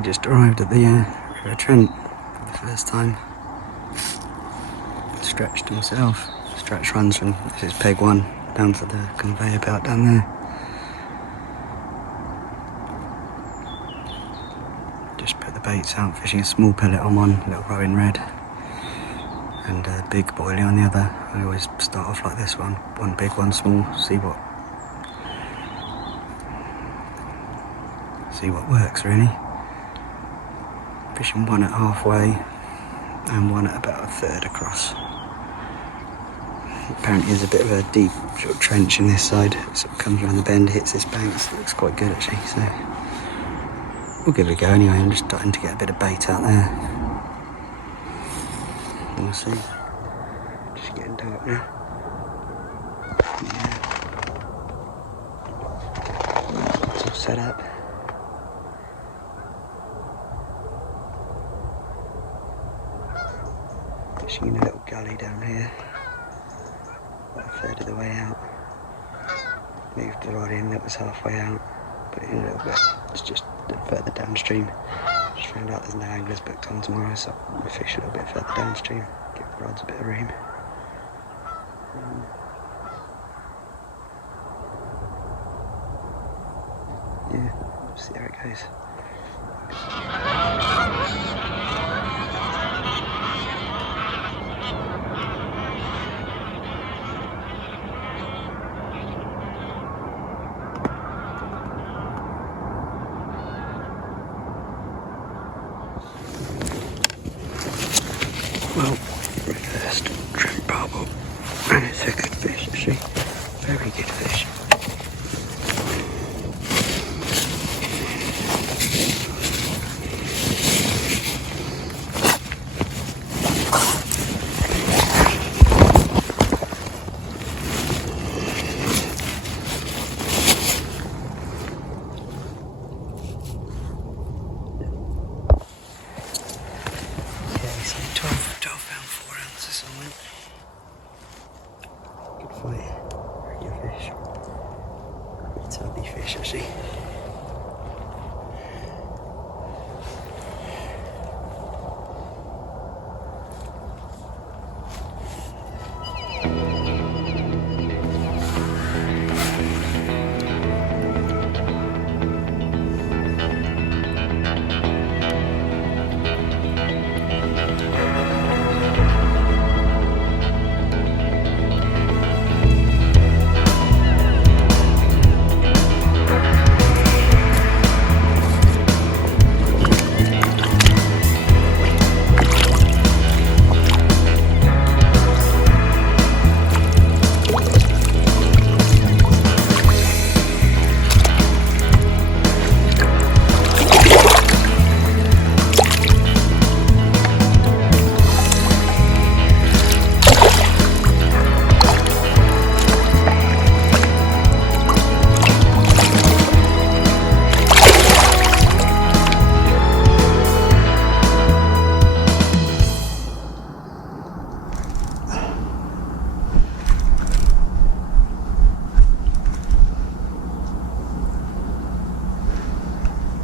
we just arrived at the River Trent for the first time. Stretched himself. Stretch runs from, this is peg 1, down to the conveyor belt down there. Just put the baits out, fishing a small pellet on one, little rowing red, and a big boilie on the other. I always start off like this one big, one small, see what works really. Fishing one at halfway and one at about a third across. Apparently there's a bit of a deep sort of trench in this side. It sort of comes around the bend, hits this bank, so it looks quite good actually. So we'll give it a go anyway. I'm just starting to get a bit of bait out there. We'll see. Just getting dark now. Yeah. It's all set up. Fishing in a little gully down here. About a third of the way out. Moved the rod in, that was halfway out. Put it in a little bit. It's just further downstream. Just found out there's no anglers booked on tomorrow, so we'll fish a little bit further downstream. Give the rods a bit of room. Yeah, we'll see how it goes. Well, reversed Trent Barbel, and it's a good fish actually, very good fish. Good fight. Very good fish. It's a healthy fish actually.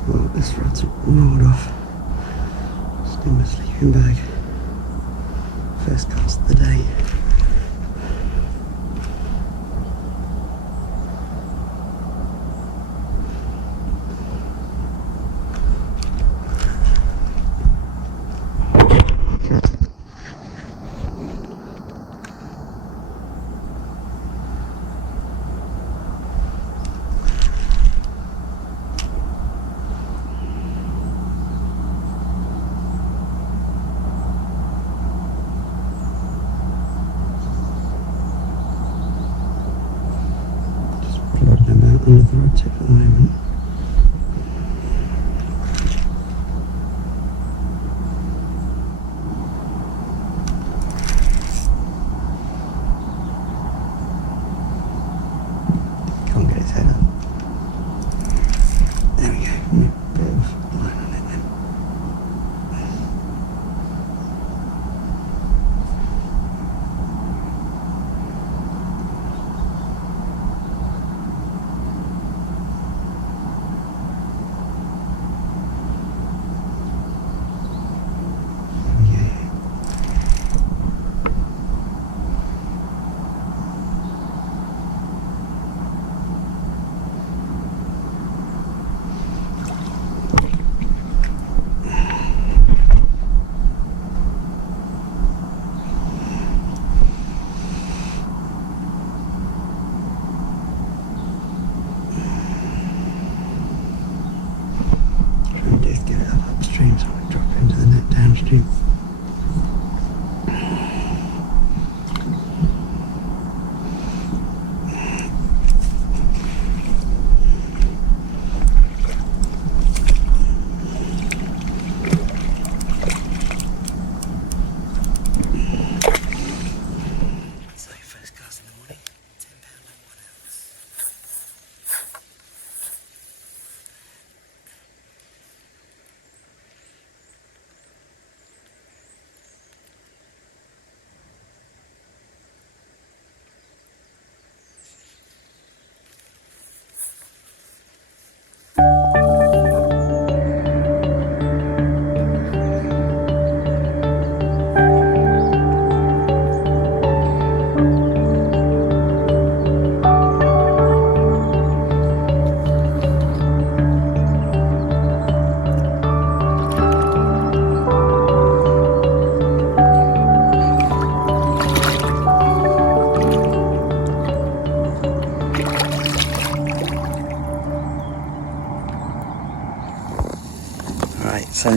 Well, this rod's rolled off. Still my sleeping bag. First cast of the day.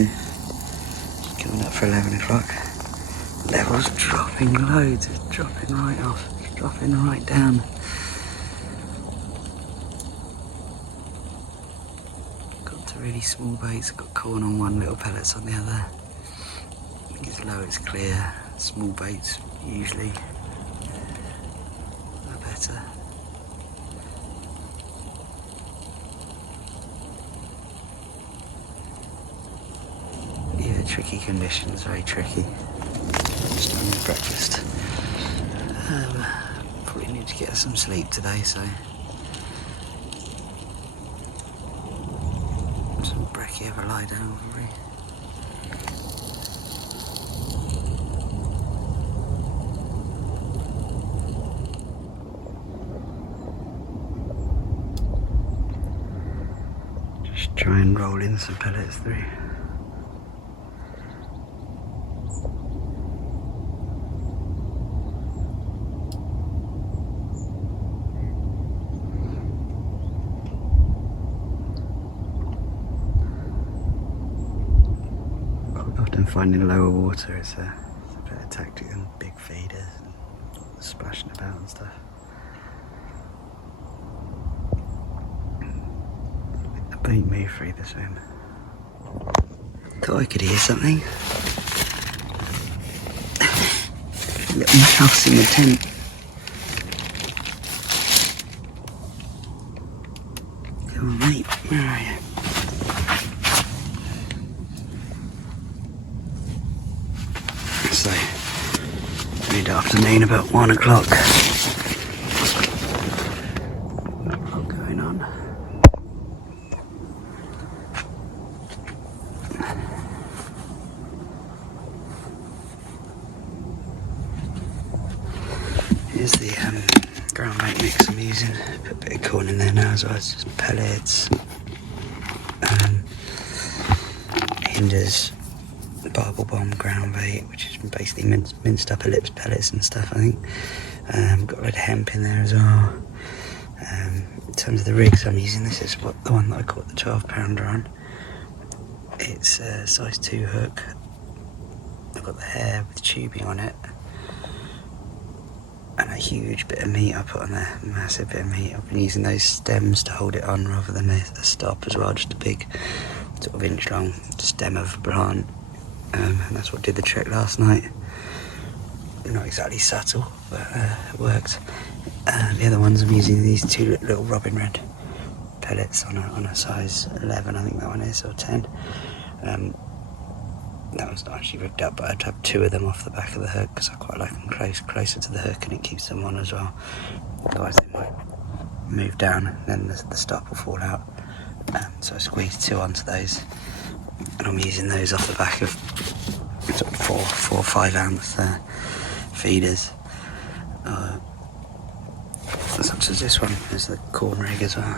so coming up for 11 o'clock. Levels dropping loads, it's dropping right off, it's dropping right down. Got to really small baits, got corn on one, little pellets on the other. I think it's low, it's clear. Small baits usually are better. Yeah, tricky conditions, very tricky. Just having breakfast. Probably need to get some sleep today, so some brekkie over lie down probably. Just try and roll in some pellets through. Finding lower water is a better tactic than big feeders and splashing about and stuff. The bait moved through the swim. Thought I could hear something. A little mouse in the tent. Come on, mate, where are you? So, mid-afternoon, about 1 o'clock. Not a lot going on. Here's the ground bait mix I'm using. Put a bit of corn in there now as well. It's just pellets, hinders, Barbel ground bait, which is basically minced up ellipse pellets and stuff, I think. Got a load of hemp in there as well. In terms of the rigs I'm using, this is the one that I caught the 12-pounder on. It's a size 2 hook. I've got the hair with tubing on it. And a huge bit of meat I put on there, a massive bit of meat. I've been using those stems to hold it on rather than a stop as well, just a big sort of inch long stem of a plant. And that's what did the trick last night. Not exactly subtle, but it worked. The other ones I'm using these two little robin red pellets on a size 11, I think that one is, or 10. That one's not actually rigged up, but I'd have 2 of them off the back of the hook because I quite like them closer to the hook, and it keeps them on as well. Otherwise they might move down and then the stop will fall out. So I squeezed 2 onto those. And I'm using those off the back of sort of 4 or 5 ounce feeders. Such as this one, there's the corn rig as well.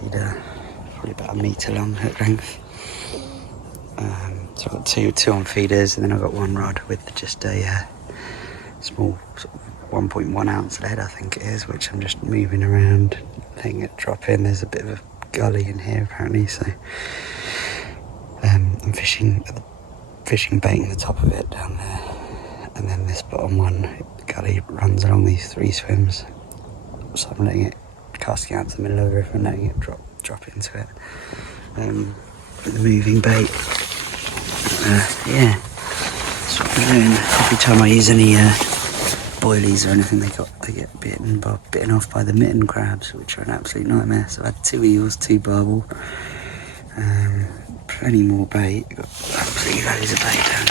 Feeder, probably about 1 metre long hook length. So I've got two on feeders, and then I've got 1 rod with just a small sort of 1.1 ounce lead, I think it is, which I'm just moving around, letting it drop in. There's a bit of a gully in here apparently, so I'm fishing baiting the top of it down there, and then this bottom one gully runs along these 3 swims, so I'm letting it, casting out to the middle of the river and letting it drop into it. The moving bait, yeah, that's what I'm doing. Every time I use any boilies or anything, they get bitten off by the mitten crabs, which are an absolute nightmare. So I had 2 eels, 2 barbel, plenty more bait. Got absolutely loads of bait down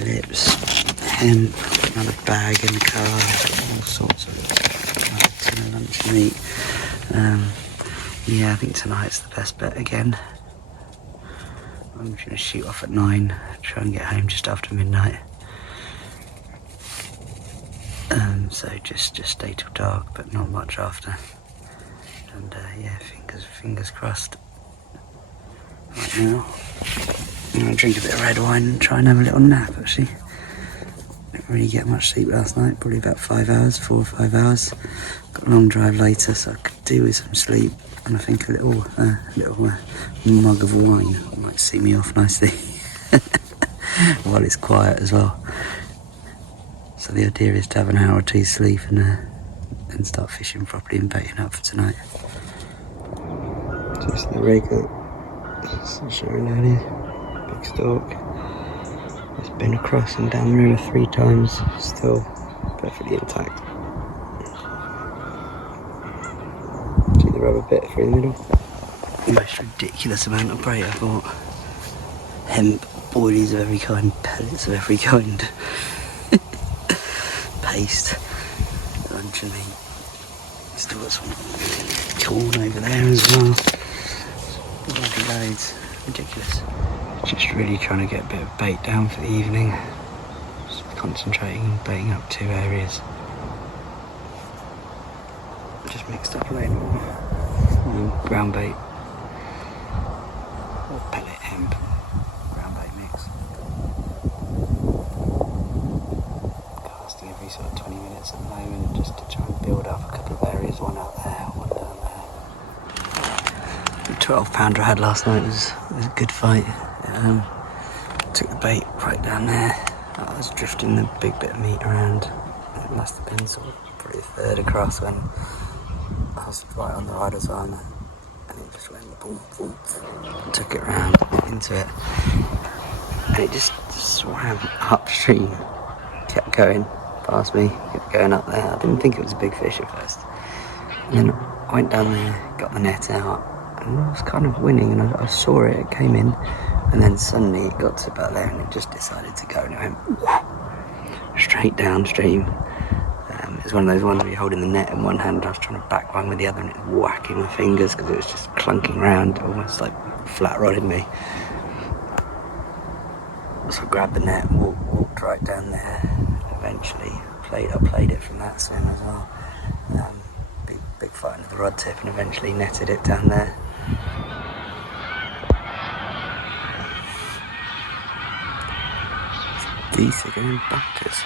here. Lips, hemp, another bag in the car, all sorts of lunch and meat. Yeah, I think tonight's the best bet again. I'm going to shoot off at 9, try and get home just after midnight. So just stay till dark, but not much after. And yeah, fingers crossed. Right now, I'm going to drink a bit of red wine and try and have a little nap, actually. Didn't really get much sleep last night, probably about 5 hours, 4 or 5 hours. Got a long drive later, so I could do with some sleep. And I think a little mug of wine might see me off nicely while it's quiet as well. So the idea is to have an hour or two sleep and start fishing properly and baiting up for tonight. Just the rig that I showed earlier, big stalk. It's been across and down the river 3 times, still perfectly intact. See the rubber bit through the middle. The most ridiculous amount of bait I bought. Hemp, boilies of every kind, pellets of every kind. Paste, luncheon meat. Still got some corn over there as well. Bloody loads. Ridiculous. Just really trying to get a bit of bait down for the evening. Just concentrating on baiting up 2 areas. Just mixed up a load more ground bait or pellet hemp ground bait mix. Casting every sort of 20 minutes at the moment just to try and build up a couple of areas, one out there, one down there. The 12-pounder I had last night was a good fight. Took the bait right down there. I was drifting the big bit of meat around. It must have been sort of probably a third across when I was right on the rider's arm, and it just went boom, boom, boom. Took it round into it, and it just swam upstream. Kept going past me, kept going up there. I didn't think it was a big fish at first. And then I went down there, got the net out, and I was kind of winning, and I saw it, it came in, and then suddenly it got to about there, and it just decided to go, and it went straight downstream. It was one of those ones where you're holding the net in one hand, and I was trying to back one with the other, and it was whacking my fingers because it was just clunking around, almost like flat rodded me. So I grabbed the net and walked right down there. Eventually, I played it from that swim as well. Big fight into the rod tip, and eventually netted it down there. These are going bonkers.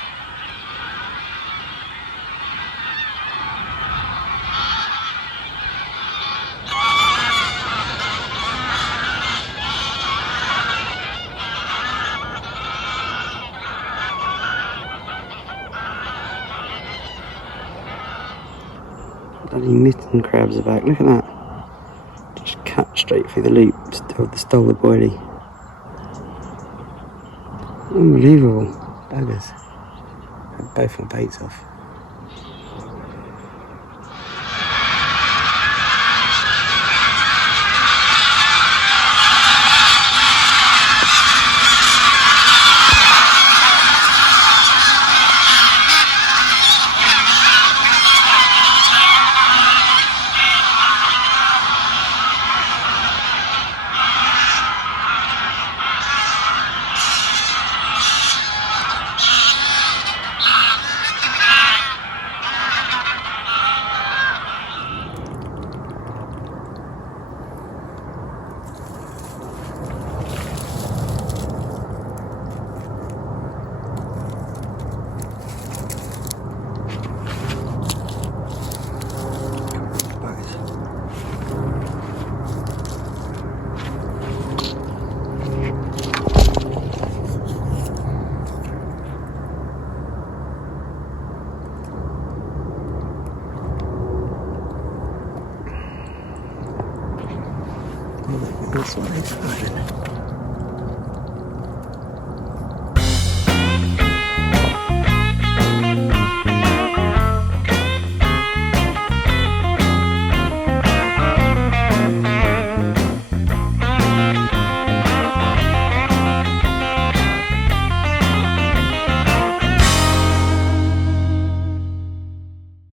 Bloody mitten crabs are back, look at that. Just cut straight through the loop, stole the boilie. Unbelievable, buggers. Had both my baits off. That's what they've